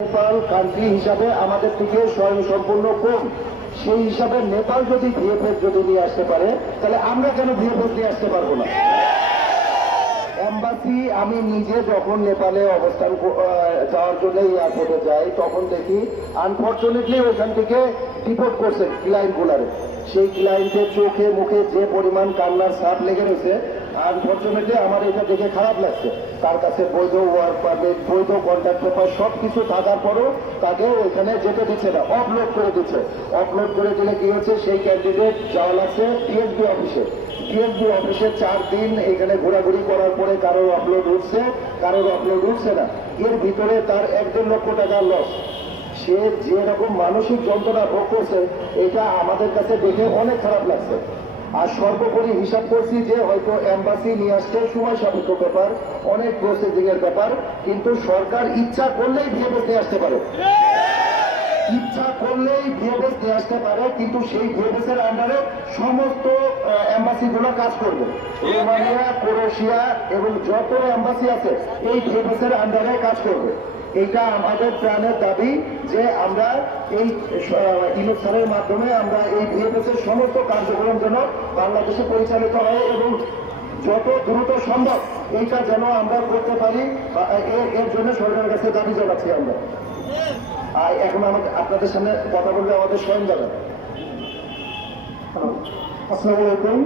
Nepal country হিসাবে আমাদের থেকে স্বয়ংসম্পূর্ণ কম, সেই হিসাবে নেপাল যদি ভিএফএস যদি নিয়ে আসতে পারে, তাহলে আমরা কেন ভিএফএস নিয়ে আসতে পারবো না? এম্বাসি, আমি নিজে যখন নেপালে অবস্থান যাওয়ার জন্য এয়ারপোর্টে যাই, তখন দেখি আনফর্চুনেটলি ওইখান থেকে ডিপোর্ট করছে ক্লায়েন্ট গুলারে। সেই ক্লায়েন্টের চোখে মুখে যে পরিমাণ কান্নার ছাপ লেগে রয়েছে, আনফর্চুনেটলি আমার এটা দেখে খারাপ লাগছে। তার কাছে বৈধ ওয়ার্ক পারমিট, বৈধ কন্ট্রাক্ট পেপার সবকিছু থাকার পরও তাকে ওইখানে যেতে দিচ্ছে না, অফলোড করে দিচ্ছে। অফলোড করে দিলে কি হচ্ছে, সেই ক্যান্ডিডেট যাওয়া লাগছে টিএসবি অফিসে। টিএসবি অফিসে 4 দিন এখানে ঘোরাঘুরি করার পরে কারোর আপলোড উঠছে, কারোর আপলোড উঠছে না। এর ভিতরে তার 1-1.5 লক্ষ টাকার লস। সে যে রকম মানসিক যন্ত্রণা ভোগ করছে, এটা আমাদের কাছে দেখে অনেক খারাপ লাগছে। আর সর্বোপরি হিসাব করছি যে হয়তো এম্বাসি নিয়ে আসতে সময় সাপেক্ষ ব্যাপার, অনেক প্রসেসিং এর ব্যাপার, কিন্তু সরকার ইচ্ছা করলেই ভিএফএস নিয়ে আসতে পারে, ইচ্ছা করলেই ভিএফএস নিয়ে আসতে পারে। কিন্তু সেই ভিএফএস এর আন্ডারে সমস্ত এম্বাসি গুলো কাজ করবে। রোমানিয়া, ক্রোয়েশিয়া এবং যত এম্বাসি আছে এই ভিএফএস এর আন্ডারে কাজ করবে। এটা আমাদের প্রাণের দাবি যে আমরা এই ইউনুস স্যারের মাধ্যমে আমরা এই ভিএফএস এর সমস্ত কার্যক্রম যেন বাংলাদেশে পরিচালিত হয় এবং যত দ্রুত সম্ভব এইটা যেন আমরা করতে পারি, এর জন্য সরকারের কাছে দাবি জানাচ্ছি আমরা। আর এখন আমাদের আপনাদের সামনে কথা বলবে আমাদের স্বয়ং দাদা। আসসালামু আলাইকুম।